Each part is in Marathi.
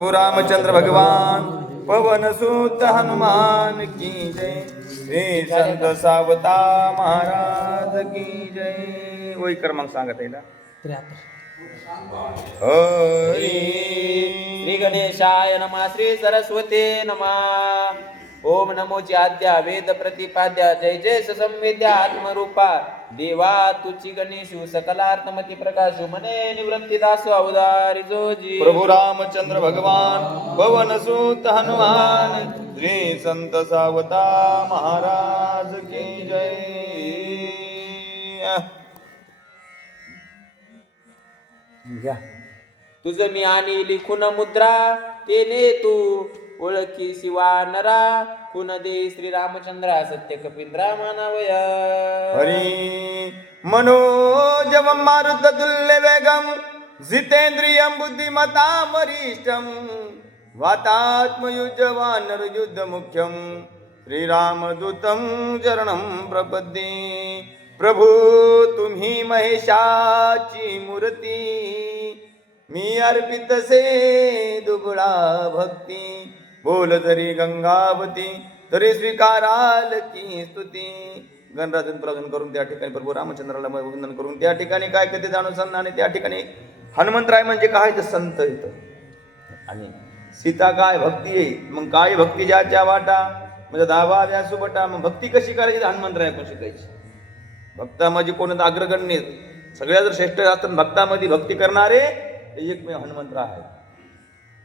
रामचंद्र भगवान पवन सुत हनुमान की जय। श्री संत सावता महाराज की जय। वही क्रमांक सांगत आहे ना 73. हरी श्री गणेशाय नमः. श्री सरस्वती नमः. ओम नमोची आद्या वेद प्रतिपाद्या जय जय संवेद्या आत्मरूपा देवा तुची गणेशु सकलार्थमती प्रकाशु मने निवृत्ती दासो अवतारी जोजी. प्रभु रामचंद्र भगवान पवन सुत हनुमान श्री संत सावता महाराज की जय। तुझ मी आणि लिखून मुद्रा तेने तू ओळखी शिवा नरा खुन दे श्री रामचंद्रा सत्य कपिंद्रा मानवया. हरी मनोजव मारुत तुल्य वेगम जितेंद्रियं बुद्धिमतां वरिष्ठं वातात्मयुजवानर युद्ध मुख्यं श्रीरामदूतं चरणं प्रपद्ये. प्रभू तुम्ही महेशाची मूर्ती मी अर्पितसे दुबळा भक्ती. बोल तरी गंगावती तरी स्वीकाराल की स्तुती. गणराजन प्रगन करून त्या ठिकाणी प्रभू रामचंद्राला वंदन करून त्या ठिकाणी काय करते अनुसंधाने त्या ठिकाणी हनुमंतराय म्हणजे काय तर संत येतं आणि सीता काय भक्ती आहे. मग काय भक्ती ज्याच्या वाटा म्हणजे दावा व्यासुबटा. मग भक्ती कशी करायची हनुमंतराय पण शिकायची. भक्तामध्ये कोण अग्रगण्य सगळ्या जर श्रेष्ठ असतात भक्तामध्ये भक्ती करणारे एकमेव हनुमंतराय आहे.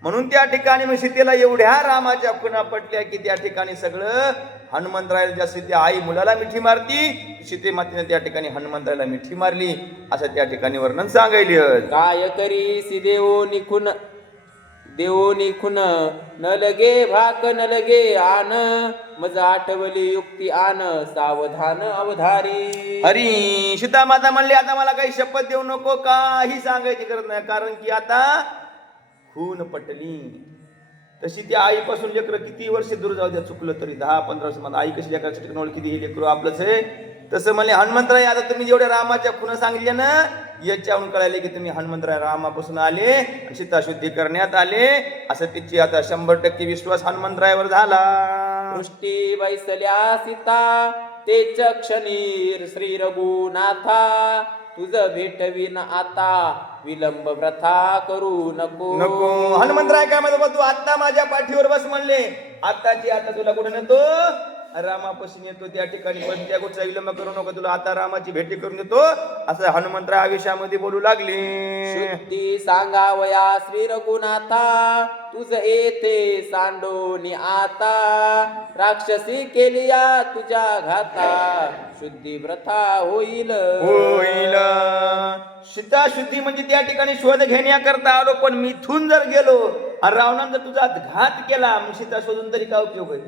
म्हणून त्या ठिकाणी मग सीतेला एवढ्या रामाच्या खुणा पटल्या की त्या ठिकाणी सगळं हनुमंतरायला ज्या सीते आई मुलाला मिठी मारती सीते मातीने त्या ठिकाणी हनुमंतरायला मिठी मारली असं त्या ठिकाणी वर्णन सांगायली. काय करी सी देवो निखुन न लगे भाक न लगे आन मज आठवली युक्ती आन सावधान अवधारी. हरी सीता माता म्हणली आता मला काही शपथ देऊ नको काही सांगायची गरज नाही कारण की आता खून पटली. तशी त्या आईपासून लेकरं किती वर्ष दूर जाऊ द्या चुकलं तरी 10-15 वर्ष मला आई कशी लेकराच्या ठिकाणी ओळखी हे लेकरू आपलंच आहे. तसं म्हणले हनुमंतराय आता तुम्ही जेवढ्या रामाच्या खुणा सांगितल्या ना याच्यावरून कळाले की तुम्ही हनुमंतराय रामापासून आले सीताशुद्धी करण्यात आले असं तिची आता 100% विश्वास हनुमंतरायावर झाला. दृष्टी बैसल्या सीता ते क्षणी श्री रघुनाथा तुझ भेटवीन आता विलंब प्रथा करू नको. नको हनुमंतराय काय म्हणतो तू आता माझ्या पाठीवर बस म्हणले आताची आता तुला कुठे नेतो रामापासून येतो त्या ठिकाणी पण त्या गोष्टीचा विलंब करू नको तुला आता रामाची भेटी करून देतो असं हनुमंतराय आयुष्यामध्ये बोलू लागले. शुद्धी सांगावया श्री रघुनाथा तुझ येथे सांडोनी आता राक्षसी केलिया तुझ्या घाता शुद्धी प्रथा होईल होईल. सीता शुद्धी म्हणजे त्या ठिकाणी शोध घेण्याकरता आलो पण मिथून जर गेलो आणि रावणानं जर तुझा घात केला मग सीता शोधून तरी काय उपयोग होईल.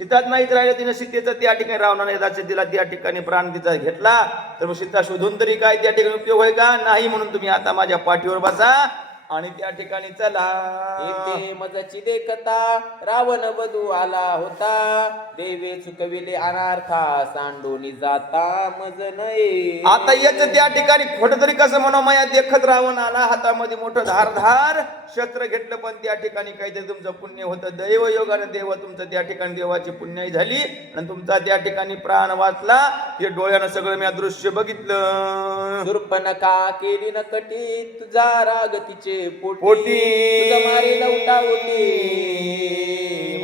सीताच नाहीत राहिलं तिने सीतेचा त्या ठिकाणी रावणाने यदाचित दिला त्या ठिकाणी प्राण तिचा घेतला तर मग सीता शोधून तरी काय त्या ठिकाणी उपयोग होय का नाही. म्हणून तुम्ही आता माझ्या पाठीवर बसा आणि त्या ठिकाणी चला. येथे मजची देखता रावण वधू आला होता देवे चुकविले अनार्था सांडोनी जाता मज नये. आता याच त्या ठिकाणी खोट तरी कसं म्हणा माया देखत रावण आला हातामध्ये मोठं धारधार शस्त्र घेतलं पण त्या ठिकाणी काहीतरी तुमचं पुण्य होतं दैव योगाने देव तुमचं त्या ठिकाणी देवाची पुण्याई झाली आणि तुमचा त्या ठिकाणी प्राण वाचला. हे डोळ्यानं सगळं मी दृश्य बघितलं. शूर्पणखा केली नकटी तुझा राग तिचे पोटी पोटी. तुझा मारी लवटा होती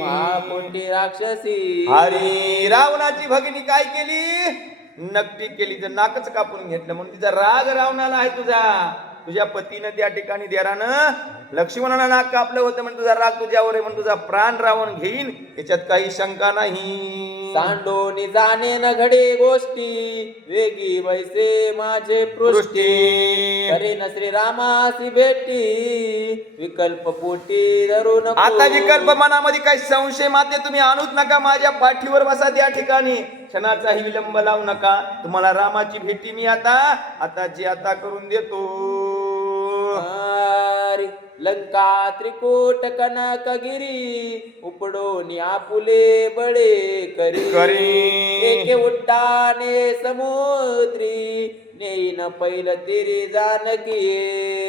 महापोटी राक्षसी. हरी रावणाची भगिनी काय केली नकटी केली तर नाकच कापून घेतलं म्हणून तिचा राग रावणाला आहे. तुझ्या पतीनं त्या ठिकाणी देरानं लक्ष्मणाला नाक कापलं होतं म्हणजे तुझा राग तुझ्यावर आहे म्हणून तुझा प्राण रावण घेईन याच्यात काही शंका नाही. सांडोनी जाणे न घडे गोष्टी वेगी वैसे माझे पृष्टी करे न श्री रामासी भेटी विकल्प पोटी धरू नको. आता विकल्प मनामध्ये काही संशय माते तुम्ही आणूच नका माझ्या पाठीवर बसा त्या ठिकाणी क्षणाचाही विलंब लावू नका. तुम्हाला रामाची भेटी मी आता आताची आता करून देतो. लंका त्रिकूट कनकगिरी उपडोनी आपुले बळे करी एके उड्डाणे समुद्री नेईन पैल तिरी जानकी.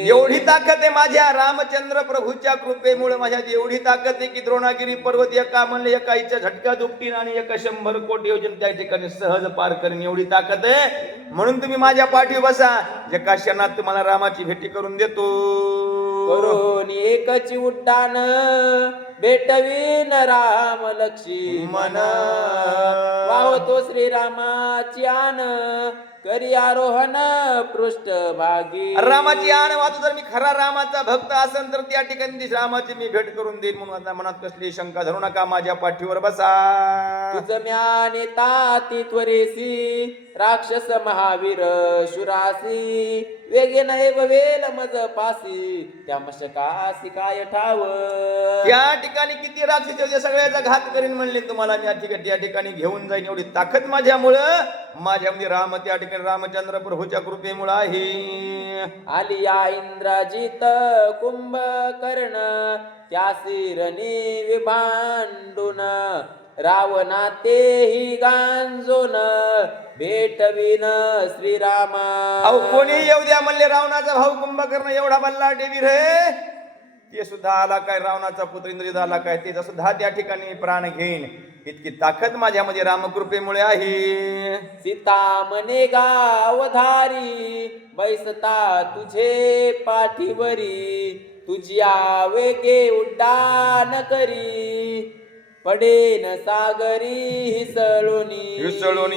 एवढी ताकद आहे माझ्या रामचंद्र प्रभूच्या कृपेमुळे माझ्यात एवढी ताकद आहे की द्रोणागिरी पर्वत एका म्हणले एका आईच्या झटक्यात उपटीन आणि एका 100 कोटी योजन त्या ठिकाणी सहज पार करेन एवढी ताकद आहे. म्हणून तुम्ही माझ्या पाठीवर बसा, एका क्षणात तुम्हाला रामाची भेटी करून देतो. करून एकची उड्डाण भेटवीन राम लक्ष्मण. वाहतो श्रीरामाची आन करी आरोहण पृष्ठभागी. रामाची आण वाहतो. जर मी खरा रामाचा भक्त असेल तर त्या ठिकाणी रामाची मी भेट करून देईन. म्हणून आता मनात कसली शंका धरू नका, माझ्या पाठीवर बसा. तुझ म्याने ताती त्वरेसी राक्षस महावीर शुरासी वेगे नैव वेल मज पासी त्या मशकासी काय ठाव. त्या ठिकाणी किती राक्षस होते सगळ्याचा घात करीन म्हणले तुम्हाला मी त्या ठिकाणी घेऊन जाईन. एवढी ताकद माझ्यामुळं, माझ्यामध्ये राम त्या ठिकाणी रामचंद्र प्रभूच्या कृपेमुळे आहे. आलिया इंद्रजित कुंभकर्ण त्यासी रणी विभांडून रावणा तेही गांजोन भेटवीन श्रीरामा. अहो कोणी येऊ द्या म्हणले, रावणाचा भाऊ कुंभकर्ण एवढा बल्ला डेवी रे, ते सुद्धा आला काय, रावणाचा पुत्र इंद्रजित आला काय, त्याचा सुद्धा त्या ठिकाणी प्राण घेईन. इतकी ताकद माझ्यामध्ये रामकृपेमुळे आहे. सीता मने गावधारी बैसता तुझे पाठीवरी तुझी वेगे उड्डाण करी पडेन सागरी हिसळोनी.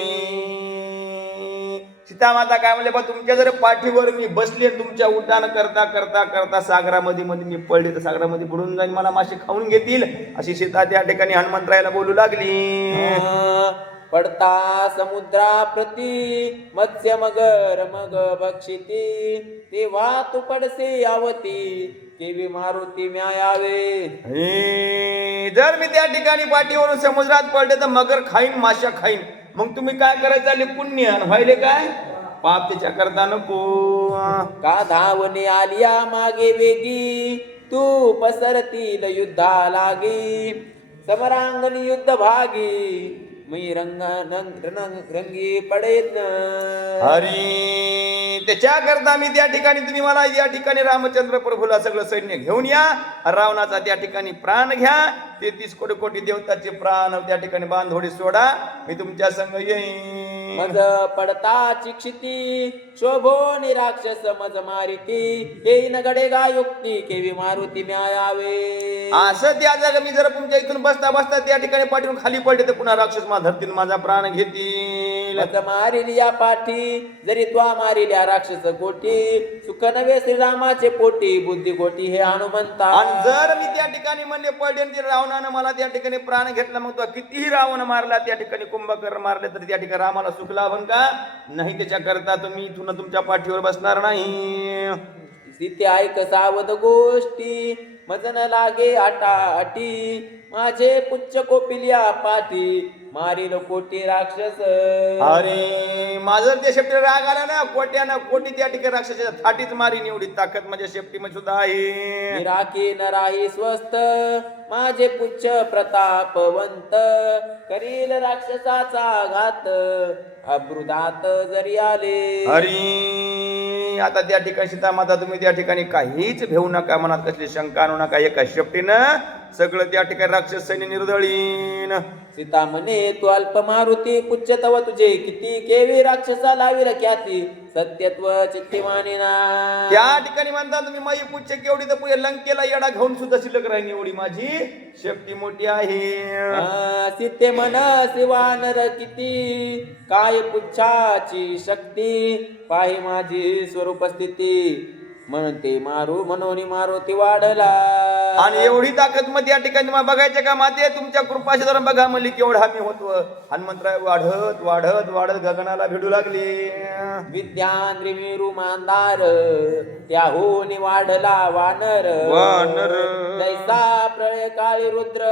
सीता माता काय म्हणले, बा तुमच्या जर पाठीवर मी बसले, तुमच्या उड्डाण करता करता करता सागरामध्ये मी पडले तर सागरामध्ये बुडून जाईन, मला मासे खाऊन घेतील, अशी सीता त्या ठिकाणी हनुमंतरायाला बोलू लागली. पडता समुद्रा प्रती मत्स्य मगर मग बक्षिती तेव्हा तू पडसे आवती केवी मारुती म्यायावे. जर मी त्या ठिकाणी पाठीवरून समुद्रात पडले तर मगर खाईन, माशा खाईन. मग तुम्ही काय करायचं आले, पुण्य आणि व्हायले काय पाप, त्याच्या करता नको. का धावणे आलिया मागे वेगी तू पसरतील युद्धा लागी समरांगणी युद्ध भागी मी रंगी पडेत हरी. त्याच्या करता मी त्या ठिकाणी तुम्ही मला या ठिकाणी रामचंद्र प्रभूला सगळं सैन्य घेऊन या, रावणाचा त्या ठिकाणी प्राण घ्या, 33 कोटी कोटी देवताचे प्राण त्या ठिकाणी बांधोडी सोडा, मी तुमच्या संग येईन. मज पडताची क्षिती शोभोनी राक्षस मज मारिती येईन गडेगा युक्ती केवी मारुती म्यायावे. असं त्या जागा मी जर तुमच्या इथून बसता बसता त्या ठिकाणी पाठवून खाली पडले तर पुन्हा राक्षस माझा धरतील, माझा प्राण घेतील. मज मारिली या पाठी जरी त्वा मारिल्या राक्षस कोटी सुख नवे श्रीरामाचे पोटी बुद्धी कोटी हे हनुमंता. आणि जर मी त्या ठिकाणी म्हणले पडले ते रावणानं मला त्या ठिकाणी प्राण घेतला, मग तो कितीही रावण मारला, त्या ठिकाणी कुंभकर्ण मारले तर त्या ठिकाणी रामाला सुख लाभन का नाही, त्याच्या करता तुम्ही इथून तुमच्या पाठीवर बसणार नाही. सीते ऐक सावध गोष्टी मजन लागे आटा अटी माझे पुच्छ कोपिल्या पाठी मारील कोटी राक्षस. अरे माझं ते शेपटी राग आला ना, कोट्यानं कोटी त्या ठिकाणी राक्षसाच्या थाटीच मारीन, एवढी ताकद माझ्या शेपटीमध्ये सुद्धा आहे. राखी न राही स्वस्त माझे पुच्छ प्रतापवंत करील राक्षसाचा घात अब्रुदात जरी आले. अरे आता त्या ठिकाणी सीता माता तुम्ही त्या ठिकाणी काहीच भेऊ नका, मनात कसली शंका आणू नका, एका शेपटीनं सगळं त्या ठिकाणी राक्षस सैन्य निर्दळीन. सीता म्हणे तू अल्प मारुती पुच्छ तव तुझे किती केवी राक्षसा लावी ख्याती सत्यत्व चित्तिवानिना. त्या ठिकाणी म्हणता तुम्ही माझी पुच्छ केवढी तर पुढे लंकेला येडा घेऊन सुद्धा शिल्लक राहील, एवढी माझी शेपटी मोठी आहे. सीते मन शिवानर किती काय पुच्छाची शक्ती पाहि माझी स्वरूप स्थिती म्हणते मारू मनोनी मारुती वाढला. आणि एवढी ताकद मध्ये या ठिकाणी तुम्हाला बघायचे का माते, तुमच्या कृपाशी जरा बघा म्हणली केवढा मी होतो. हनुमंतराय वाढत वाढत वाढत गगनाला भिडू लागली. विद्याद्रिमीरु मांदार त्याहून वाढला वानर वानर जैसा प्रळय पाय काळी रुद्र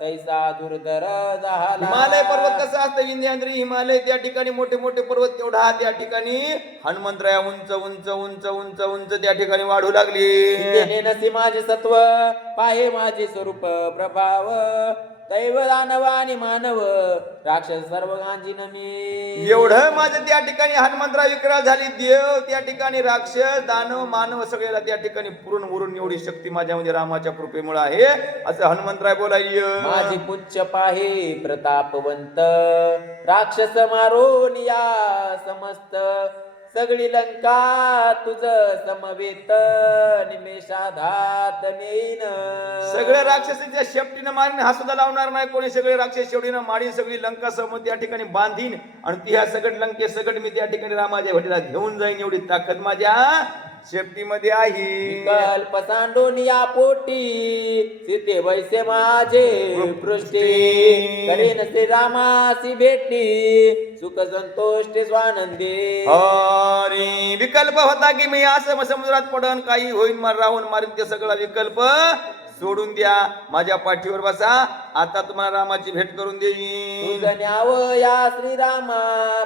तैसा दुर्धर झाला. हिमालय पर्वत कसा असतं विंध्याद्री हिमालय त्या ठिकाणी मोठे मोठे पर्वत तेवढा त्या ठिकाणी हनुमंतराया उंच उंच उंच उंच उंच त्या ठिकाणी वाढू लागली. तेने नसी माझे सत्व पाहे माझे स्वरूप प्रभाव दैव दानव आणि मानव राक्षस सर्व गांजीन मी. एवढं माझं त्या ठिकाणी हनुमंतराव विक्राळ झाली. देव त्या ठिकाणी राक्षस दानव मानव सगळ्याला त्या ठिकाणी पुरून मुरून एवढी शक्ती माझ्यामध्ये रामाच्या कृपेमुळे आहे असं हनुमंतराय बोलाय. माझी पुच्छ पाहे प्रतापवंत राक्षस मारून या समस्त सगळी लंका तुझ समवेत निमेषाधात नेईन. सगळे राक्षसाच्या शेपटीनं मारीन हा सुद्धा लावणार नाही कोणी. सगळे राक्षस शेवटीनं मारीन सगळी लंका समोर त्या ठिकाणी बांधीन आणि ती ह्या सगळ लंके सगळ मी त्या ठिकाणी रामाच्या भेटीला घेऊन जाईन एवढी ताकद माझ्या शेपटीमध्ये आहे. विकल्प सांडून या पोटी सीते वैसे माझे पृष्ठी करीन श्रीरामासी भेटली सुख संतोष स्वानंदी. अरे विकल्प होता की मी असं समुद्रात पडन काही होईन मार राहून मारीन ते सगळा विकल्प सोडून द्या माझ्या पाठीवर बसा आता तुम्हाला रामाची भेट करून देईन. तुझ न्याव या श्रीरामा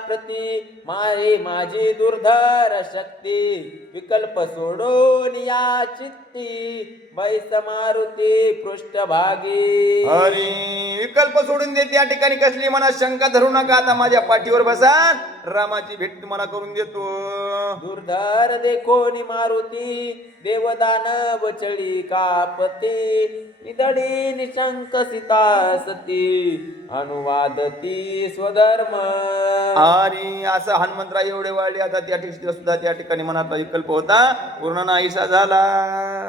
प्रती मारे माझी दुर्धर शक्ती विकल्प सोडून या चित्ती बैस मारुती पृष्ठभागी. अरे विकल्प सोडून दे त्या ठिकाणी कसली मनात शंका धरू नका आता माझ्या पाठीवर बसा रामाची भेट तुम्हाला करून देतो. दुर्धर देखोनी मारुती देवदानव चळी कापती निदडी निशंक सीता सती अनुवादती स्वधर्म. आणि असं हनुमंतराय एवढे वाढले आता त्या ठिकाणी सुद्धा त्या ठिकाणी मनातला विकल्प होता पूर्ण नाहीसा झाला.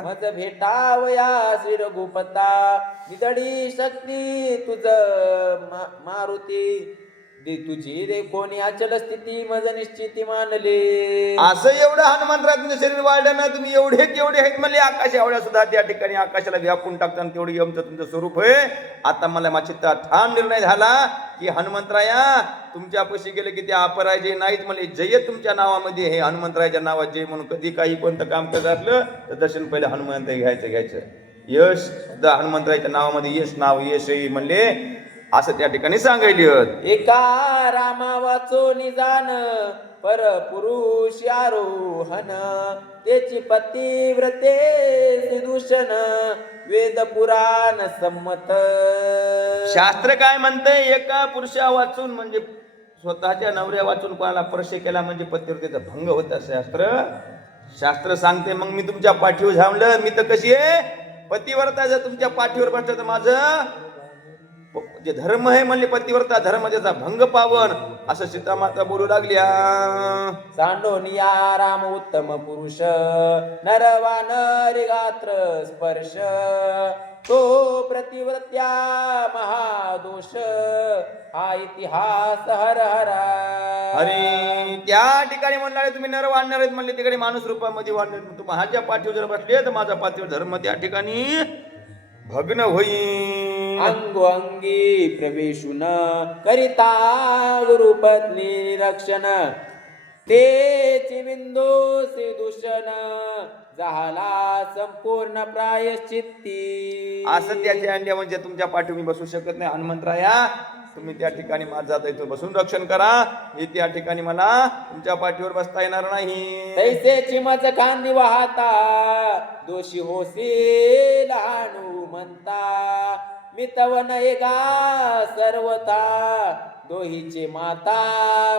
मज भेटावया श्री रघुपता निदडी शक्ती तुझ मारुती तुझी रे कोणी अचल स्थिती मज निश्चिती मानले. असं एवढं हनुमंतराय तुमचं शरीर वाढलं ना तुम्ही एवढे केवढे आहेत म्हणले आकाश एवढ्या सुद्धा त्या ठिकाणी आकाशाला व्यापून टाकताना तेवढी आमचं तुमचं स्वरूप आहे. आता मला माझा ठाम निर्णय झाला की हनुमंतराया तुमच्यापाशी गेले की ते अपराजय नाहीत म्हणले जय तुमच्या नावामध्ये हे हनुमंतरायाच्या नावात जय म्हणून कधी काही कोणतं काम करत असलं तर दर्शन पहिले हनुमंत घ्यायचं. यश सुद्धा हनुमंतरायाच्या नावामध्ये यश नाव यश म्हणले असं त्या ठिकाणी सांगायला. एका रामा वाचो निजान पर पुरुष आरोहन त्याची पतिव्रते सिदूषण वेद पुराण संमत. शास्त्र काय म्हणतंय एका पुरुषा वाचून म्हणजे स्वतःच्या नवऱ्या वाचून कोणाला स्पर्श केला म्हणजे पतिव्रतेचा भंग होता. शास्त्र सांगते. मग मी तुमच्या पाठीवर झावलं मी तर कशी आहे पतिव्रता जर तुमच्या पाठीवर बसलं तर माझं जे धर्म आहे म्हणले पतिव्रता धर्म त्याचा भंग पावन असं सीतामाता बोलू लागल्या. सांडोनिया राम उत्तम पुरुष नरवानरी गात्र स्पर्श तो प्रतिव्रत्या महादोष हा इतिहास हर हरा. अरे त्या ठिकाणी म्हणणारे तुम्ही नर वाढणार आहेत म्हणले तिकडे माणूस रूपामध्ये वाढणार तुम्ही माझ्या पाठीवर जर बसले तर माझा पाठीवर धर्म त्या ठिकाणी भग्न होईल. अंगोअंगी प्रवेशुन करिता गुरुपत्नी रक्षण तेची बिंदूसी दूषण झाला संपूर्ण प्रायश्चित्ती. असं त्याच्या अंड्या म्हणजे तुमच्या पाठीवर मी बसू शकत नाही हनुमंतराया तुम्ही त्या ठिकाणी माझं आता इथं बसून रक्षण करा. हे त्या ठिकाणी मला तुमच्या पाठीवर बसता येणार नाही. तैसेची मज कांदी वाहता दोषी होसी लहानू म्हणता मितवन एका सर्वता दोहीचे माता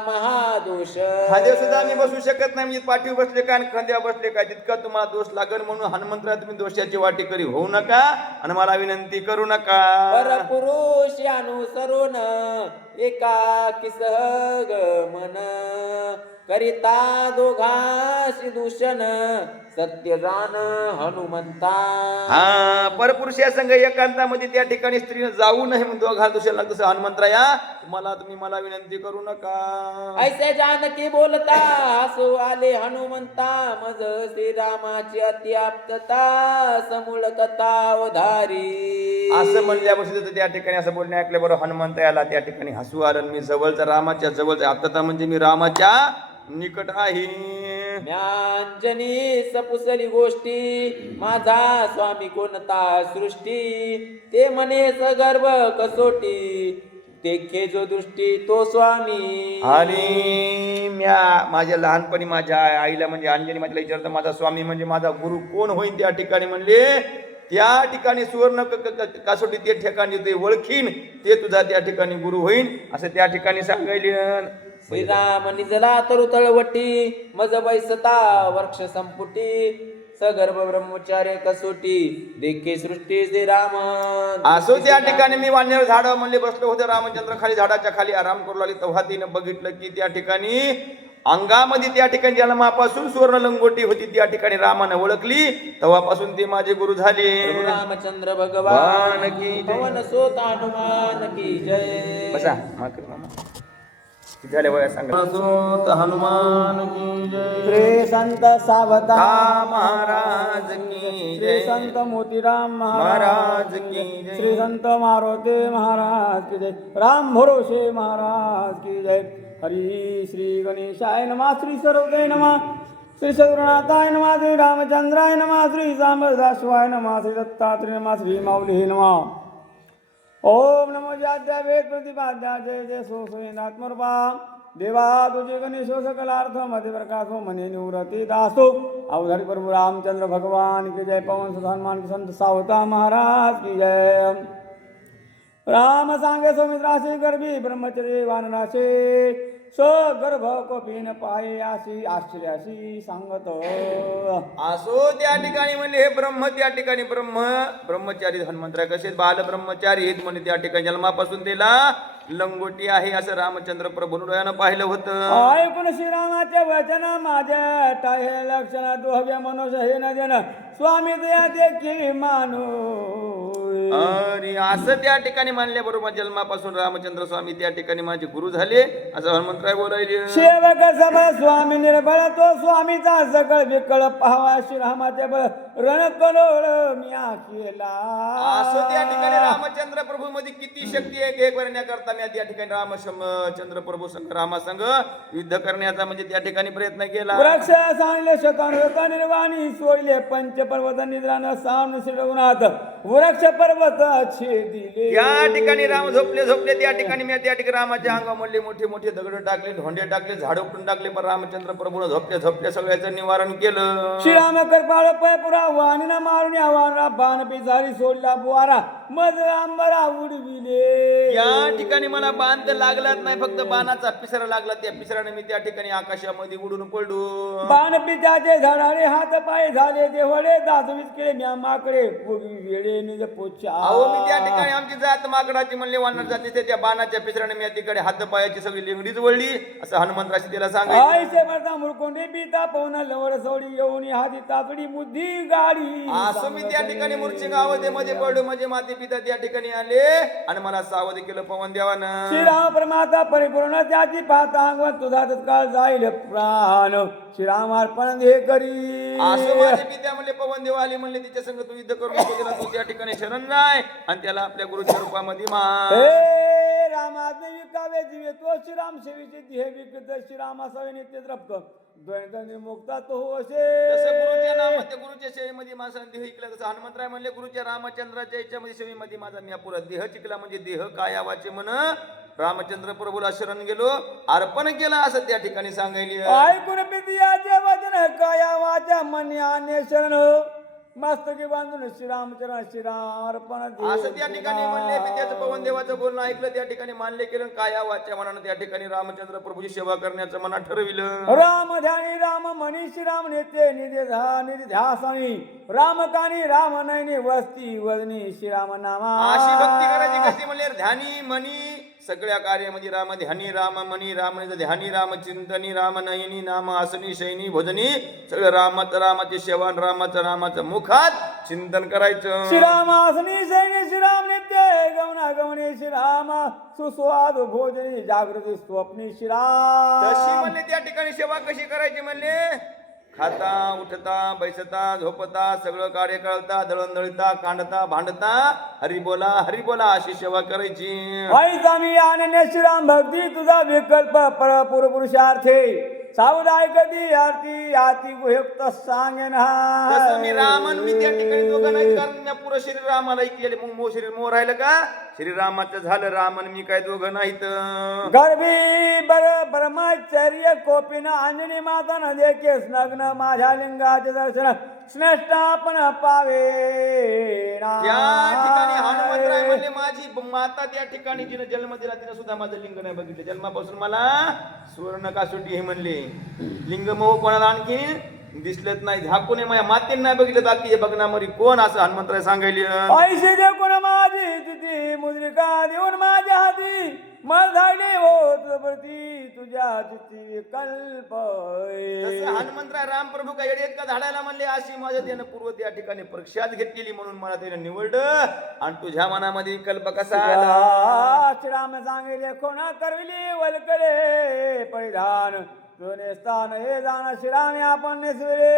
महादोष. खांद्या सुद्धा मी बसू शकत नाही मी पाठीवर बसले काय खांद्या बसले काय तितका तुम्हाला दोष लागेल म्हणून हनुमंतराय तुम्ही दोषाची वाटेकरी होऊ नका आणि मला विनंती करू नका. पर पुरुष अनुसरून एका किसग मन करिता दोघाशी दूषण सत्य जाण हनुमंता. हा परपुरुषा संघ एकांतामध्ये त्या ठिकाणी स्त्रीने जाऊ नये म्हणून दोघा दुसऱ्याला तसं हनुमंतराया तुम्ही मला विनंती करू नका. ऐसे जानकी बोलता हसू आले हनुमंता मज श्रीरामाची अत्याप्तता समूळ कथा उधारी. असं म्हणल्यापासून त्या ठिकाणी असं बोलणे ऐकल्याबरोबर हनुमंत याला त्या ठिकाणी हसू आलं. मी जवळचा रामाच्या जवळचा आप्तता म्हणजे मी रामाच्या निकट आहे. म्यांजनी सपुसली गोष्टी माझा स्वामी कोणता सृष्टी ते म्हणे सगर्भ कसोटी देखे जो दृष्टी तो स्वामी. आणि माझ्या लहानपणी माझ्या आईला म्हणजे अंजनी माझ्या विचारतं माझा स्वामी म्हणजे माझा गुरु कोण होईल त्या ठिकाणी म्हणले त्या ठिकाणी सुवर्ण कासोटी ते ठिकाणी ते ओळखीन ते तुझा त्या ठिकाणी गुरु होईल असं त्या ठिकाणी सांगायला. श्रीराम निजला तरु तळवटी मज बैसता वृक्ष संपुटी सगर्भ ब्रह्मचार्य कसोटी देखे सृष्टी श्रीराम. असो त्या ठिकाणी मी वाण्यावर झाड म्हणले बसलो होते रामचंद्र खाली झाडाच्या खाली आराम करू लागले तेव्हा तिनं बघितलं की त्या ठिकाणी अंगामध्ये त्या ठिकाणी जन्मापासून सुवर्ण लंगोटी होती त्या ठिकाणी रामानं ओळखली तेव्हापासून ते माझे गुरु झाले. रामचंद्र भगवान की पवन सोत हनुमान की जय. बसा झाले वया सांगा सोत हनुमान की जय. श्री संत सावता महाराज की श्री जय. संत मोतीराम महाराज की जय. श्री संत मारुती महाराज की जय. राम भरोसे महाराज की जय. हरी श्री गणेशाय नमः. श्री सर्वदेव नमः. श्री सद्गुरुनाथाय नमः. श्री रामचंद्राय नमः. श्री सांबदाशिवाय नमः. श्री दत्तात्रेय नमः. श्री माऊली नमः. ओम नमो जाद्या वेद प्रतिपाद्या जय जय सो सोयेंदात्मरूपा देवा तुझे गणेशो सकलार्थ मध्ये प्रकाशो मने निवृत्ती दासो अवधारी प्रभु रामचंद्र भगवान की जय. पवन सुत हनुमान की संत सावता महाराज की जय. राम सांगे सौमित्राशी गर्भी ब्रह्मचर्य वानराशे गर्भ कपीन पाये आशी आश्चर्याशी सांगत. असो त्या ठिकाणी म्हणले हे ब्रह्म त्या ठिकाणी ब्रह्मचारी हनुमंतराय कसे बाल ब्रह्मचारी आहेत म्हणजे त्या ठिकाणी जन्मापासून त्याला लंगोटी आहे असं रामचंद्र प्रभू डोळ्यानं पाहिलं होतं. ऐकून श्रीरामाचे वचन माझ्या टाहे लक्षण दुहव्य मनुष्य हे न देण स्वामी दया देखील मानू. अरे असं त्या ठिकाणी मानल्याबरोबर जन्मापासून रामचंद्र स्वामी त्या ठिकाणी माझे गुरु झाले असं हनुमंतराय बोलायले. सेवक सबळ स्वामी निर्बळ तो स्वामीचा सकळ विकळ पाहावा श्रीरामाचे बळ रण कलोळ म्या केला. असं त्या ठिकाणी रामचंद्र प्रभू मध्ये किती शक्ती आहे हे करण्याकरता मी त्या ठिकाणी रामचंद्र प्रभू संघ रामासंघ युद्ध करण्याचा म्हणजे त्या ठिकाणी प्रयत्न केला. वृक्ष सांगले शतानुरता निर्वाणी सोडले पंच पर्वत निद्रान सावन शिरवनाथ वृक्ष पर्वत छेदिले. त्या ठिकाणी राम झोपले त्या ठिकाणी मी त्या ठिकाणी रामाच्या अंगामधले मोठे मोठे दगड टाकले ढोंडे टाकले झाड उपटून टाकले पण रामचंद्र प्रभून झोपल्या सगळ्याचं निवारण केलं. श्रीराम कृपाळ पुरा वाणीना मारून आवारा बाण पिसारी सोडला बुवारा मध आंबरा उडविले. या ठिकाणी मला बाण तर लागलाच नाही फक्त बाणाचा पिसरा लागला त्या पिसराने मी त्या ठिकाणी आकाशामध्ये उडून पडलो. बाण पिसाचे झाडाळे हात पाय झाले देवळे दासवीत केले म्या माकडे वेळे निज पोचा. अहो मी त्या ठिकाणी आमची जात माकडाची म्हणले वानर जातीचे त्या बाणाच्या पिसराने मी तिकडे हात पायाची सगळी लिंगडीच वळली असं हनुमंतराशी तिला सांगायचं. आईसे मरता मुरकोंडे पिता पवना लवड सवडी येऊन हाती तातडी बुद्धी गाडी. असं मी त्या ठिकाणी मूर्छिंग मध्ये पडलो म्हणजे माते पिता त्या ठिकाणी आले आणि मला सावध केलं पवन देवानं. श्रीराम परमात्मा परिपूर्ण त्याची पाहता अंगवत तुझा तत्काळ जाईल प्राण श्रीराम अर्पण दे करी. असं माझे पित्या म्हणले पवन देव आले म्हणले तिच्या संग तू युद्ध करून तू त्या ठिकाणी शरण जाय आणि त्याला आपल्या गुरुच्या रूपामध्ये मान. हे रामाज्ञे विकावे जीवे तो श्रीराम सेवेचे देह विकत श्रीराम असावे नित्य द्रप्त द्वैत मुक्ता तो असे. तसं गुरुच्या नामात गुरुच्या सेवेमध्ये माझा देह ऐकला तसं हनुमंतराय म्हणले गुरुच्या रामचंद्राच्या याच्यामध्ये सेवेमध्ये माझा मी पुरा देह चिकला म्हणजे देह काय आवाचे म्हण रामचंद्र प्रभूला शरण गेलो अर्पण केलं असं त्या ठिकाणी सांगायली. ऐकून पितियाचे वचन काया वाचा मनी आने शरण मस्तकी बांधून श्रीरामचरण श्रीराम अर्पण असं त्या ठिकाणी म्हणले मी त्याचं पवन देवाचं बोलणं ऐकलं त्या ठिकाणी मानले केलं काया वाच्या मनानं त्या ठिकाणी रामचंद्र प्रभूची सेवा करण्याचं मनात ठरविलं. राम ध्यानी राम मनी श्रीराम नेते निधी ध्यासानी राम कानी राम नयनी वस्ती वदनी श्रीराम नामा. अशी भक्ती करायची कशी म्हणले ध्यानी मनी सगळ्या कार्यामध्ये राम ध्यानी राम मनी राम ध्यानी राम चिंतनी राम नयनी नाम आसनी शयनी भोजनी सगळं रामाची सेवा रामाचं मुखात चिंतन करायचं. श्रीराम आसनी शयनी श्रीराम नित्य गमना गमने श्रीराम सुस्वाद भोजनी जागृती स्वप्नी श्रीराम. तशी म्हणले त्या ठिकाणी सेवा कशी करायची म्हणले खाता उठता बैसता झोपता सगळं कार्य करता दळणदळता कांडता भांडता हरी बोला अशी सेवा करायची. आई मी अनन्य श्रीराम भक्ती तुझा विकल्प पुरुषार्थे सावधाय कधी आरती आती गुयुक्त सांगेन तसं मी रामन मी त्या ठिकाणी दोघं नाही, कारण मी पुरं शरीर रामाला ऐकलेले, मग मो शरीर मोर राहिलं का? श्रीरामाचं झालं रामन मी काय दोघं नाहीत. गर्भी ब्रह्मचर्य कोपिन अंजनी माता न देखेस नग्न माझ्या लिंगाचे दर्शन स्नेष्टापण पावे. त्या ठिकाणी हनुमंतराय म्हणले माझी माता त्या ठिकाणी जिने जन्म दिला तिने सुद्धा माझं लिंग नाही बघितलं. जन्मापासून मला सुवर्ण कासुटी हे म्हणले, लिंग मोह कोणाला आणखी दिसलेत नाही, झाकून माझ्या मातेने नाही बघितलं, बाकी हे बघणामरी कोण, असं हनुमंतराय सांगायले. ऐसे दे कोण माझी तिथी मुद्रिका देऊन माझ्या हाती मग झाले होत प्रती तुझ्या तिथी कल्प. तसं हनुमंतराय रामप्रभू काय येडे का झाडायला म्हणले, अशी माझ्या त्यानं पूर्व त्या ठिकाणी परीक्षात घेतलेली म्हणून मला त्यानं निवडलं, आणि तुझ्या मनामध्ये कल्प कसा आला. श्रीराम सांगितले कोणा करविली वलकडे परिधान दोन्ही स्थान हे जाण श्रीरामे आपण नेसविले.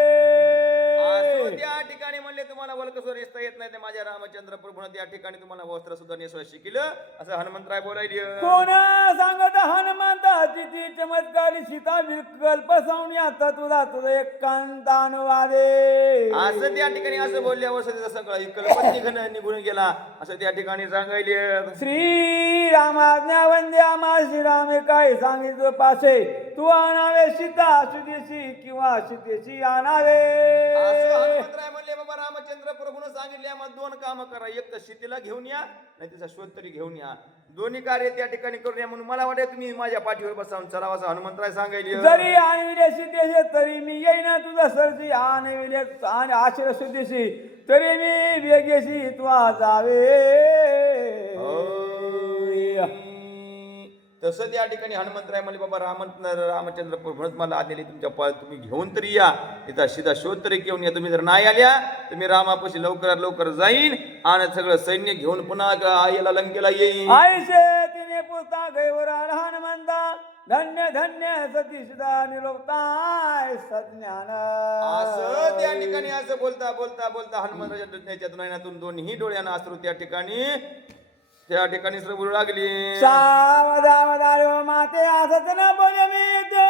त्या ठिकाणी म्हणले तुम्हाला वल्कसवर नेसता येत नाही, ते माझ्या रामचंद्र प्रभूने त्या ठिकाणी तुम्हाला वस्त्र सुद्धा नेसवा शिकलं, असं हनुमंतराय बोलायले. कोण सांगत हनुमंता तिथे चमत्कारी सीता विकल्प संज्ञात तुझा तुझा एकांत अनुवादे. असं त्या ठिकाणी असं बोलल्यावर सगळं कल्पना निघून गेला, असं त्या ठिकाणी सांगायले. श्रीरामाज्ञा वंद्या मा श्रीरामे काय सांगितलं पासे तू आणावे सीता सुदेशी किंवा सीतेशी आणावे. हनुमंतराय म्हणले बाबा रामचंद्र प्रभूने सांगितले आम्हाला दोन काम करा, एक तर सीतेला घेऊन या नाही तिचा शोध तरी घेऊन या, दोन्ही कार्य त्या ठिकाणी करून या, म्हणून मला वाटत तुम्ही माझ्या पाठीवर बसावून चलावा, असं हनुमंतराय सांगायले. जरी आणविले सीतेशी तरी मी येईना तुझा सरसी आणविले आणि आश्रय सुदेशी तरी मी वेगेशी तू जावे. तसं त्या ठिकाणी हनुमंतराय म्हणले बाबा रामचंद्र प्रभूनच मला आलेली तुमच्या पाय तुम्ही घेऊन तरी या, तिचा सीधा शोध तरी घेऊन या. तुम्ही जर नाही आल्या तर मी रामापाशी लवकरात लवकर जाईन आणि सगळं सैन्य घेऊन पुन्हा आईला लंकेला येईन. आयशे तिने पुसता गैवर हनुमंता धन्य धन्य सती सुधा निरोपताय सज्ञान. असं त्या ठिकाणी असं बोलता बोलता बोलता हनुमंताच्या नयनातून दोन्ही डोळ्यानं अश्रू त्या ठिकाणी बोलू लागली. सावधावधारो माते असत न बोले मी ते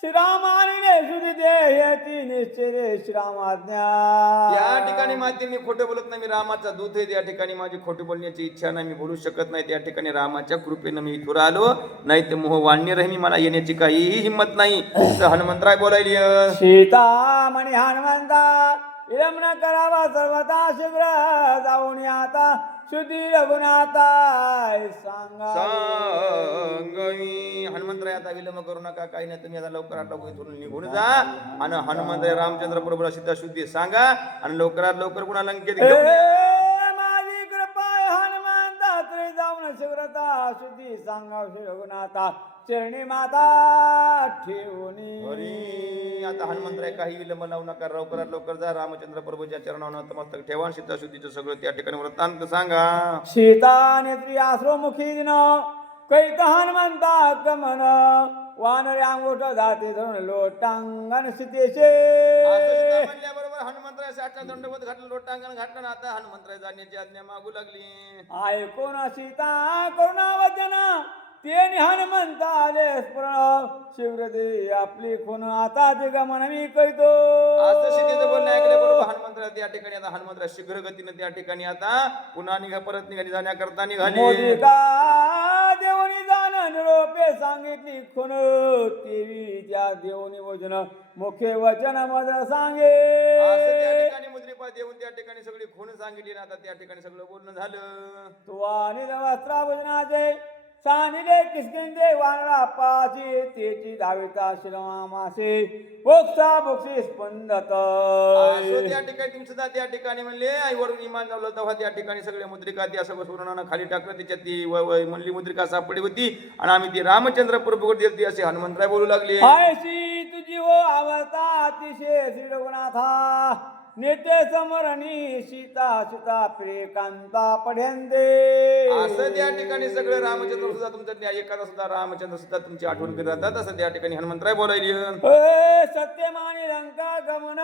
श्रीरामाने सुधी दे येती निश्चय श्रीरामाज्ञा. त्या ठिकाणी माते मी खोटं बोलत नाही, मी रामाचा दूत आहे, त्या ठिकाणी माझी खोटं बोलण्याची इच्छा नाही, मी बोलू शकत नाही. त्या ठिकाणी रामाच्या कृपेनं मी इथून आलो, नाही तर मोह वाढणे रही मला येण्याची काहीही हिंमत नाही, तर हनुमंतराय बोलायली. सीता म्हणे हनुमंता विलंब करावा सर्वता शीघ्र जाऊन आता शुद्धी रघुनाथा सांगा. सांगवी हनुमंतराय आता विलंब करू नका, काही नाही, तुम्ही आता लवकरात लवकर इथून निघून जा आणि हनुमंतराय रामचंद्र प्रभूला सीता शुद्धी सांगा आणि लवकरात लवकर कुणा लंकेत घेऊन या. माझी कृपा हनुमंता तरी जाऊन शीघ्रता शुद्धी सांगा श्री रघुनाथा चरणी माता ठेवणी. हरी आता हनुमंतराय काही विलंब लावू नका, लवकरात लवकर जा, रामचंद्र प्रभूच्या चरणावर नतमस्तक ठेवा, सीता शुद्धीचं सगळं त्या ठिकाणी वृत्तांत सांगा. सीता नेत्री आश्रमुखी दिन कैत हनुमंता गमन वानरे अंगोठ जाते धरून लोटांगण सीतेचे. बरोबर हनुमंतराय साठा दंडवत घातलं, लोटांगण घातलं, आता हनुमंतराय जाण्याची आज्ञा मागू लागली. ऐकून सीता करुणा वचन तेने हनुमंत आले स्मरण शीघ्र दे आपली खून आता ते गमन मी करीतो. असं सीतेचं बोलणं ऐकल्याबरोबर हनुमंतराय त्या ठिकाणी आता हनुमंतराय शीघ्र गतीने त्या ठिकाणी आता पुन्हा परत निघाली, जाण्याकरता निघाली. मोदिका देवनी जाण निरोपे सांगितली खून तेवी त्या देवनी वचन मुखे वचन मज सांगे. असं त्या ठिकाणी मुद्रिपा देऊन त्या ठिकाणी सगळी खून सांगितली ना, आता त्या ठिकाणी सगळं बोलणं झालं. तू आणि वस्त्रा वचनाचे सानिले किसकिंदे वानरा पाची तेची धाविता श्रीरामासे बोक्सा बोक्षी स्पंदत. असं त्या ठिकाणी तुम्ही सुद्धा त्या ठिकाणी म्हणले आईवरून इमान झालं तेव्हा त्या ठिकाणी सगळ्या मुद्रिका त्या सगळं सुवर्णानं खाली टाकलं, त्याच्यात ती म्हणली मुद्रिका सापडली होती आणि आम्ही ती रामचंद्र प्रभूकडे दिली असे हनुमंतराय बोलू लागले. आयशी तुझी हो आवडता अतिशय श्री रघुनाथा नेते समरणी सीता सुता प्रियकांता पढ्यांदे. असं त्या ठिकाणी सगळं रामचंद्र सुद्धा तुमचं एखादा सुद्धा रामचंद्र सुद्धा तुमची आठवण करत राहतात, असं त्या ठिकाणी हनुमंतराय बोलायली. सत्यमानी लंका गमन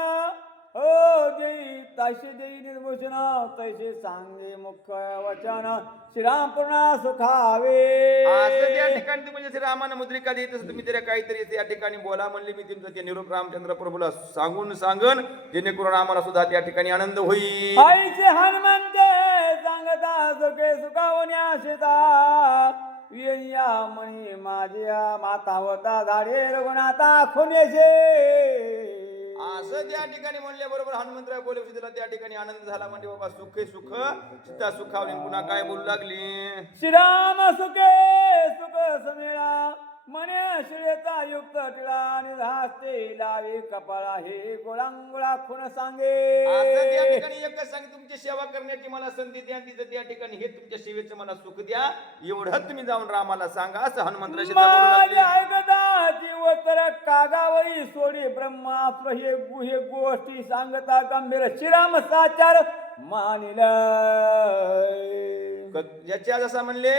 हो देई तैसे देई निर्भूषण तैसे सांगे मुख्य वचन श्रीराम पूर्ण सुखावे. असं त्या ठिकाणी तुम्ही जसे रामानं मुद्रिका देत तसं तुम्ही त्याला काहीतरी त्या ठिकाणी बोला म्हणले. मी तुमचं ते निरोप रामचंद्र प्रभूला सांगन जेणेकरून आम्हाला सुद्धा त्या ठिकाणी आनंद होईल. आईचे हनुमंते सांगता सुखे सुखावण्या शेता विया म्हणी माझ्या माता होता झाडे रघुनाथा खुनेशे. असं त्या ठिकाणी म्हणल्याबरोबर हनुमंतराव बोलले त्याला त्या ठिकाणी आनंद झाला. म्हणजे बाबा सुखे सुख सीता सुखावली. पुन्हा काय बोलू लागली. श्रीराम सुखे सुख समेळा मने श्रेता युक्त टिळा आणि धास्ते लावे कपाळा हे गोळांगोळा खून सांगे. असं त्या ठिकाणी एकच सांग तुमची सेवा करण्याची मला संधी द्या. तिथं त्या ठिकाणी हे तुमच्या सेवेचं मला सुख द्या एवढं तुम्ही जाऊन रामाला सांगा असं हनुमंतराव सीता बोलू लागले. ऐकता जीवतर कागावरी सोडी ब्रह्मास्त्र हे गुहे गोष्टी सांगता गंभीर श्रीराम साचार मानिल. याच्या जसा म्हणले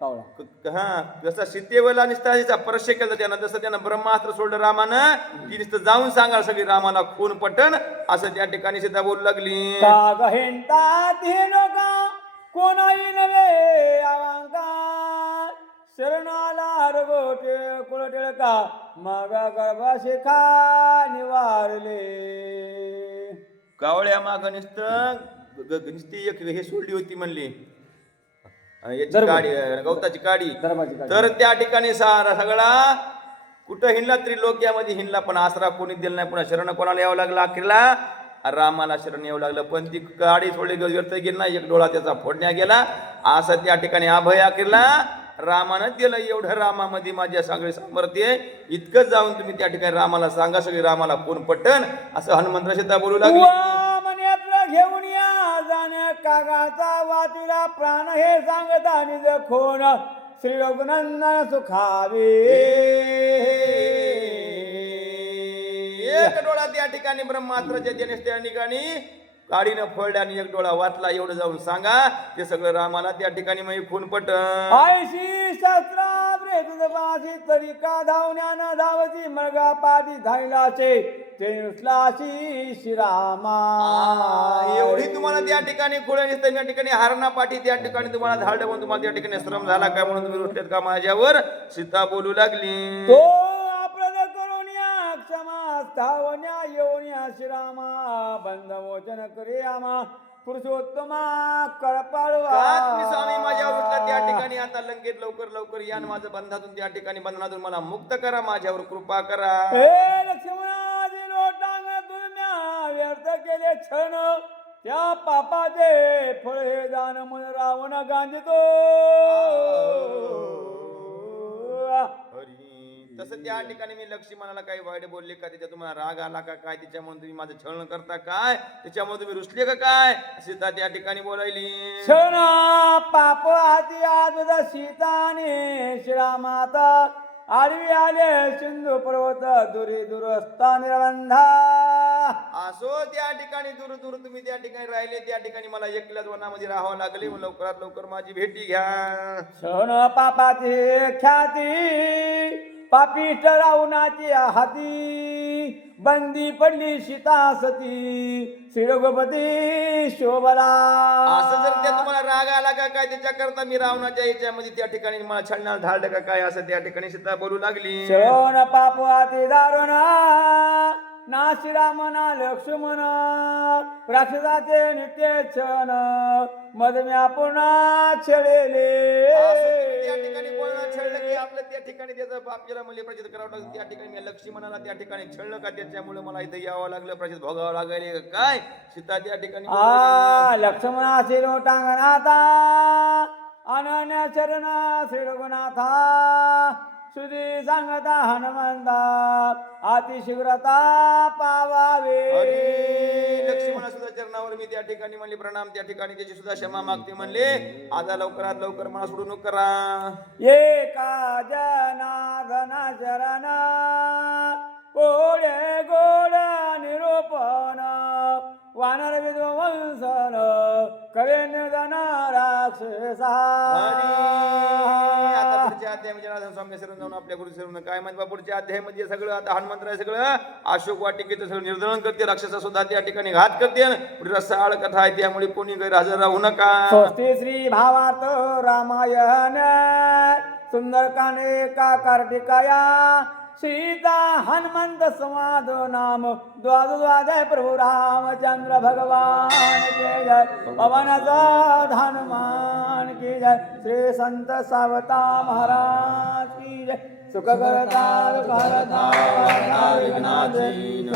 कावळा हा जसा सीतेवरला निस्ताचा स्पर्श केला त्यानं जसं त्यानं ब्रह्मास्त्र सोडलं रामानं की नुसतं जाऊन सांगा सगळी रामाला खून पटन असं त्या ठिकाणी सीता बोलू लागली. काग हेंतात हे लोका कोणाही नव्हे आवांका शरणाला रगोटे कुळटिळका मग गर्भाशिखा निवारले. कावळ्या माग नुसती एक हे सोडली होती म्हणली याची काडी गवताची काडी. तर त्या ठिकाणी सारा सगळा कुठं हिंडला त्रिलोक्यामध्ये हिंडला पण आसरा कोणी दिला नाही. पुन्हा शरण कोणाला यावं लागलं अखेरला रामाला शरण यावं लागलं. पण ती काडी सोडली व्यर्थ गेली नाही. एक डोळा त्याचा फोडण्या गेला. असं त्या ठिकाणी अभय अखेरला रामानं दिलं. एवढं रामामध्ये माझ्या सगळे सामर्थ्य इतकं जाऊन तुम्ही त्या ठिकाणी रामाला सांगा सगळी रामाला कोण पटन असं हनुमंतराव सीता बोलू लागली. घेऊन या जाण कागाचा वाचीला प्राण हे सांगता निज खोन श्री रघुनंदन सुखावे. एक डोळा त्या ठिकाणी ब्रह्मास्त्राच्या त्या ठिकाणी काडीनं फोडल्या आणि एक डोळा वाचला एवढं जाऊन सांगा ते सगळं रामाला त्या ठिकाणी मग खून पट. आयशी शस्त्राब्रे तुझपाशी तरी का धावण्यानं धावती मृगा पाठी धायलाचे ते नुसलाशी श्रीरामा. एवढी तुम्हाला त्या ठिकाणी खुळे दिसतं. त्या ठिकाणी हारणा पाठी त्या ठिकाणी तुम्हाला धाडलं म्हणून तुम्हाला त्या ठिकाणी श्रम झाला काय म्हणून तुम्ही रुसलेत का माझ्यावर सीता बोलू लागली. तो आपलं करून या क्षमा धावण्या येऊन या श्रीरामा बंध मोचन करे आमा पुरुषोत्तमा करपाळवा. तुम्ही स्वामी माझ्यावर उठला त्या ठिकाणी आता लंकेत लवकर लवकर या आणि माझं बंधातून त्या ठिकाणी बंधनातून मला मुक्त करा माझ्यावर कृपा करा. हे लक्ष्मणाजी लोटांग दुर्म्या व्यर्थ केले क्षण त्या पापाचे फळ हे जाण मन रावण गांजतो. तसं त्या ठिकाणी मी लक्ष्मणाला काही वाईट बोलले का त्याच्या तुम्हाला राग आला का काय त्याच्यामुळे तुम्ही माझं छळण करता काय त्याच्यामुळे तुम्ही रुसले का काय सीता त्या ठिकाणी बोलायली. क्षण पाप हाती आद सीताने श्रीरामाता आडवी आले सिंधू पर्वत दुरी दुरस्ता निर्बंधा. असो त्या ठिकाणी दूर दूर तुम्ही त्या ठिकाणी राहिले त्या ठिकाणी मला एकल्याच वनामध्ये राहावं लागले. लवकरात लवकर माझी भेटी घ्या. क्षण पापाची ख्याती पापिष्ट रावणाची हाती बंदी पडली सीता सती श्री रघुपती शोभला. असं जर त्या तुम्हाला राग आला का काय त्याच्याकरता मी रावणाच्या याच्यामध्ये त्या ठिकाणी मला छळण्याला धाडलं का काय असं त्या ठिकाणी सीता बोलू लागली. क्षण पापाती दारुणा ना श्रीरामना लक्ष्मण राक्षसाचे नित्य क्षण मधम्या पुन्हा छळेले. त्या ठिकाणी कोणाला छळलं की आपलं त्या ठिकाणी त्याचं आपल्याला मूल्य प्रचित करावं लागतं. त्या ठिकाणी मी लक्ष्मणाला त्या ठिकाणी छळलं का त्याच्यामुळे मला इथं यावं लागलं प्रचित भोगावं लागले काय सीता त्या ठिकाणी लक्ष्मणाचे लोटांगणाता अनन्य चरणा श्री रघुनाथा सुधी सांगता हनुमंता अतिशीघ्रता पावावे. लक्ष्मणा सुद्धा चरणावर मी त्या ठिकाणी म्हणले प्रणाम त्या ठिकाणी त्याची सुद्धा क्षमा मागते म्हणले आता लवकरात लवकर मला सोडून करा. एका जनार्दना चरण गोडे गोड निरूपण वानर विध्वंसन कवे निर्धन राक्षसा. आता पुढच्या अध्याय म्हणजे नारायण स्वामी शरण जाऊन आपल्या गुरु शरण काय म्हणतात पुढच्या अध्यायामध्ये सगळं आता हनुमंत्र आहे सगळं अशोक वाटिकेचं सगळं निर्दलन करते राक्षसा सुद्धा त्या ठिकाणी घात करते पुढे रसाळ कथा आहे त्यामुळे कोणी गैरहजर राहू नका स्वस्ति श्री भावार्थ रामायण सुंदरकांडे का कार्तिकाया सीता हनुमंत संवाद नाम द्वादय प्रभु रामचंद्र भगवान के जय पवन हनुमान की जय श्री संत सावता महाराज की जय सुख करता विघ्नाची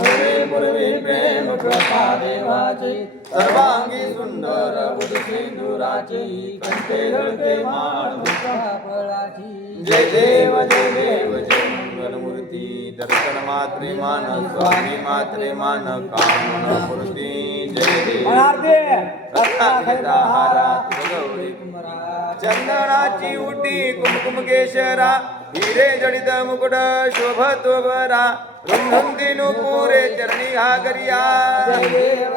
पूर्वी प्रेम कृपा देवाची सर्वांगी सुंदर बुद्ध सिंदुराची कंठे धरते मान फळाची जय देव जय मूर्ती दर्शन मात्रे मान स्वामी मात्रे मान कामना मूर्ती जय चंदनाची उटी कुमकुम केशरा हिरे जडित मुकुट शोभतो बरा रुंधुंदी नुपुरे चरणी घागरिया जय देव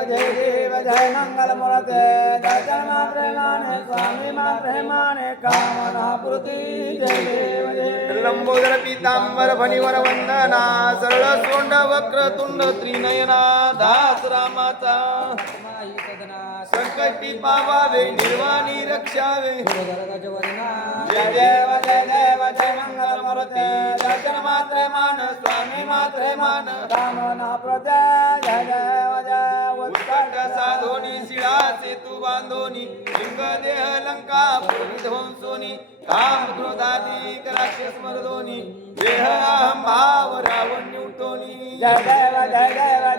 जय मंगल मूर्ते दर्शन मात्रे माने स्वामी मात्रे माने कामना पूर्ती जय देव जय लंबोदर पीतांबर फणीवर वंदना सरळ सोंड वक्र तुंड त्रिनयना दास रामाचा संकटी पावावे निर्वाणी रक्षावे जय देव जय मंगल मूर्ते दर्शन मात्रे मान स्वामी मात्रे मान कामना प्रते जय देव जय उत्कट साधोनी शिळा सेतू बांधोनी लिंग देह लंका ध्वंसोनी काम क्रोधादी राक्षस मर्दोनी देह अहम भाव रावण निवटोनी जय देव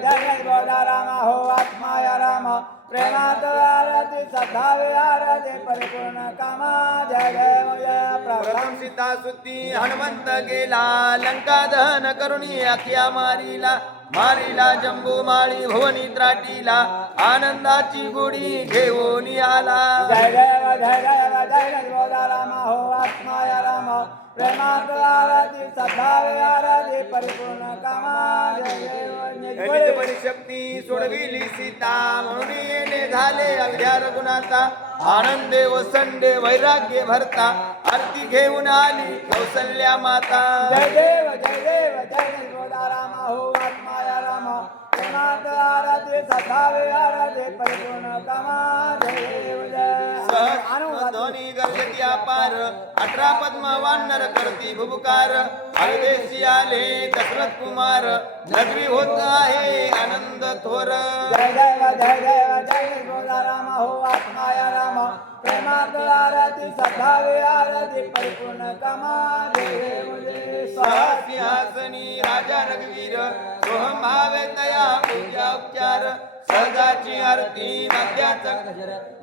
जय गोदा रामा हो आत्मा या रामा प्रेमात आरती सदावे आरती परिपूर्ण कामा जय देव जय प्रथम सीता सुती हनुमंत गेला लंका दहन करुणी अख्या मारीला जंबू माळी भुवनी त्राटीला आनंदाची गुढी घेऊन आला जय देव जय गोदा रामा हो आत्मा या रामा प्रेमात आरती सदावे आरती परिपूर्ण कामा जय देव शक्ती सोडविली सीता म्हणून येणे झाले अवघ्या रघुनाथा आनंदे वसंडे वैराग्य भरता आरती घेऊन आली कौसल्या माता जय देव जय गोदा रामा हो आत्मा या रामा प्रेमात आरती सदावे आरती परिपूर्ण कामा जय देव जय ध्वनी गर्जती अपार 18 पद्म वानर करती भुबकार अयोध्येसी आले दशरथ कुमार नगरी होत आहे आनंद थोर जय जय गोदा रामा हो आत्मा या रामा प्रेमात आरती सदावे आरती परिपूर्ण कामा जय देव जय सिंहासनी राजा रघुवीर सोहम भावे तया पूजा उपचार सहजाची आरती मध्याचा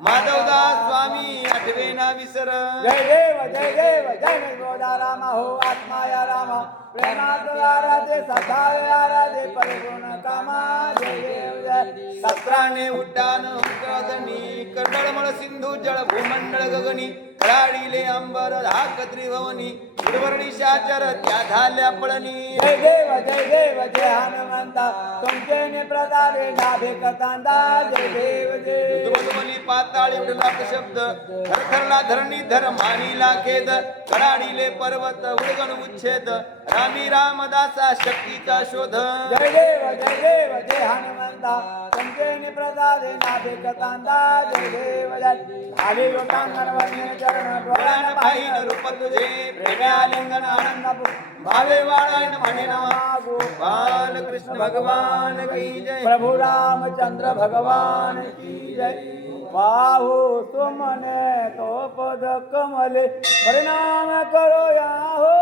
माधवदास स्वामी आठवेना विसर जय देव जय गोदा रामा हो आत्मा या रामा प्रेमात आराधे सदावे आराधे परिपूर्ण कामा जय देव जय सत्राने उड्डाण उतरदनी कर्दळमळ सिंधू जळ भूमंडळ गगनी राडीले अंबर धाक त्रिभवनी उर्वरणी शाचर त्या झाल्या पळणी जय देव जय हनुमंता तुमचे ने प्रतापे नाभे कतांदा जय देव जय तुमली पाताळी उडला शब्द थरथरला धरणी धर्मानीला खेद कराडीले पर्वत उडगण उच्छेद रामी रामदासा शक्तीचा शोध जय देव जय हनुमंता तुमचे ने प्रतापे नाभे कतांदा जय देव जय आली लोटांगण वर्ण चरण द्वारान पाहिन रूप तुझे प्रेमालिंगन आनंद भावे वाळायन म्हणे नमः गोपाल कृष्ण भगवान की जय प्रभु रामचंद्र भगवान की जय बाहु सुमने तो पद कमले परिणाम करो या हो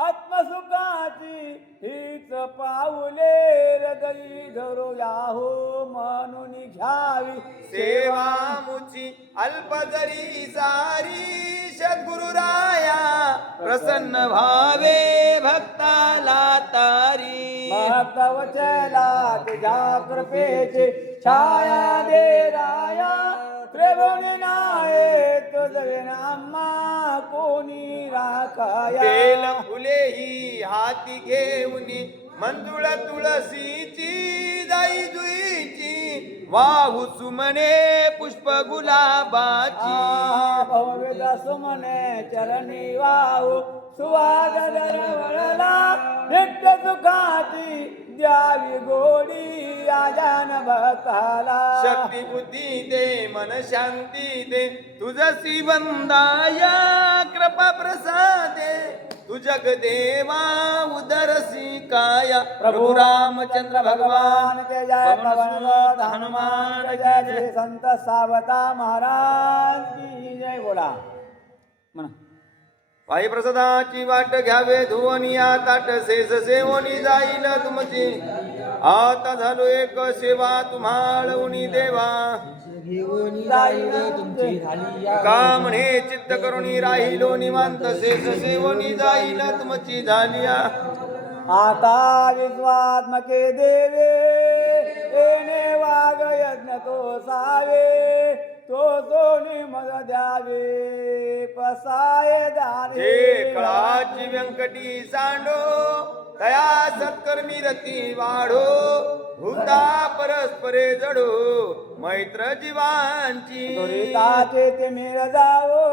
आत्मसुखाची हीच पाऊले हृदयी धरो या हो म्हणून घ्यावी सेवा मुची अल्प जरी सारी सद्गुरुराया प्रसन्न भावे भक्ताला तारी भक्त वचला तुझ्या कृपेची छाया दे राया त्रिभुवनी नाये तुझे नामा कोणी राखाया बेल फुले ही हाती घेऊनी मंजुळ तुळशीची जाई जुईची वाहू सुमने पुष्प गुलाबाची भववेद सुमने चरणी वाहू सुवाद दरवळला नित्य सुखाची द्यावी गोडी आजान भक्ताला शक्ती बुद्धी दे मन शांती दे तुझसी वंदाया कृपा प्रसादे तु जगदेवा उदरसी काया प्रभु रामचंद्र भगवान के जय पवन सुत हनुमान के की जय जय. श्री संत सावता महाराज की जय बोला म्हणा पायी प्रसादाची वाट घ्यावे धुवनिया ताट शेष सेवनी जाईल तुमची आता झालो एक सेवा तुम्हाला उनी देवा का म्हणे चित्त करुणी राहिलो निवांत शेष सेवनी जाईल तुमची झालिया आता विश्वात्मके देवे येणे वाग यज्ञ तो सावे तो सोनी मग द्यावे पसाये हे दारे कळाची व्यंकटी सांडो तया सत्कर्मी रती वाढो भूता परस्परे जडो मैत्र जीवांची दुरिताचे ते मेर जावो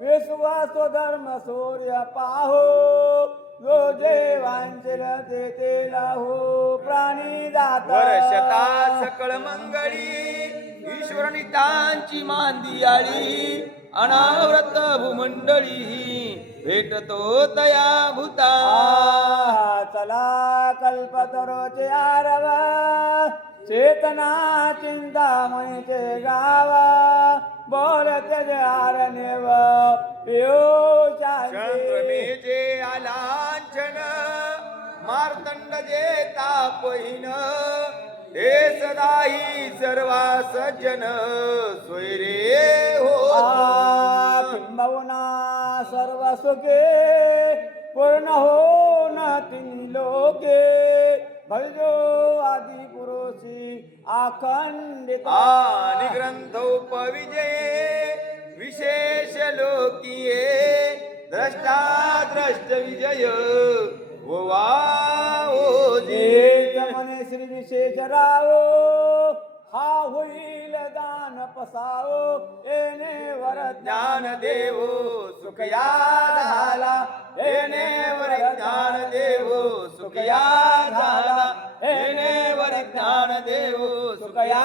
विश्वास धर्म सूर्य पाहो जो जे वांचेल ते लाहो प्राणी जात वर्षता सकळ मंगळी ईश्वरनितांची मांदियाळी अनावृत भूमंडळी भेटतो तया भूता चला कल्पतरोचे आरव चेतना चिंतामणीचे गावा बोलते जे आरनेव पियो चंद्रमेचे आलांछन मार्तंड जे तापहीन हे सदाही सर्वा सज्जन सोयरे हो किंबहुना सर्व सुखे पूर्ण हो न तिन्ही लोके भजो आदि पुरुषी अखंडित आणि ग्रंथ उपविजये विशेष लोकीये द्रष्टा द्रष्ट विजय वा एक मने श्री विशेष रावो हा होईल दान पसावो येणे वर ज्ञान देवो सुखया झाला येणे वर ज्ञान देवो सुखया झाला येणे वर ज्ञान देवो सुकया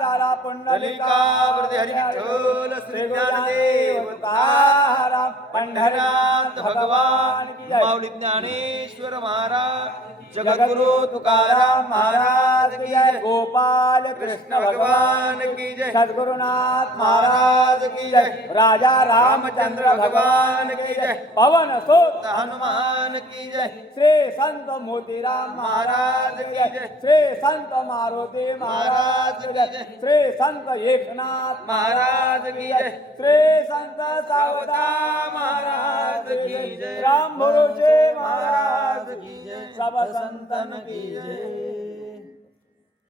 दारा पुंडलिकावरती हरी विठ्ठल श्री ज्ञानदेव तारा पंढरनाथ भगवान की जय. माऊली ज्ञानेश्वर महाराज जगद्गुरु तुकाराम महाराज की जय. गोपाल कृष्ण कृष्ण भगवान की जय. सद्गुरुनाथ महाराज की जय. राजा रामचंद्र भगवान की जय पवन सुत हनुमान की जय. श्री संत मोतीराम महाराज की जय. श्री संत मारुती महाराज की जय श्री संत एकनाथ महाराज की जय. श्री संत सावता महाराज की जय राम भरोसे महाराज की जय सब संतन की जय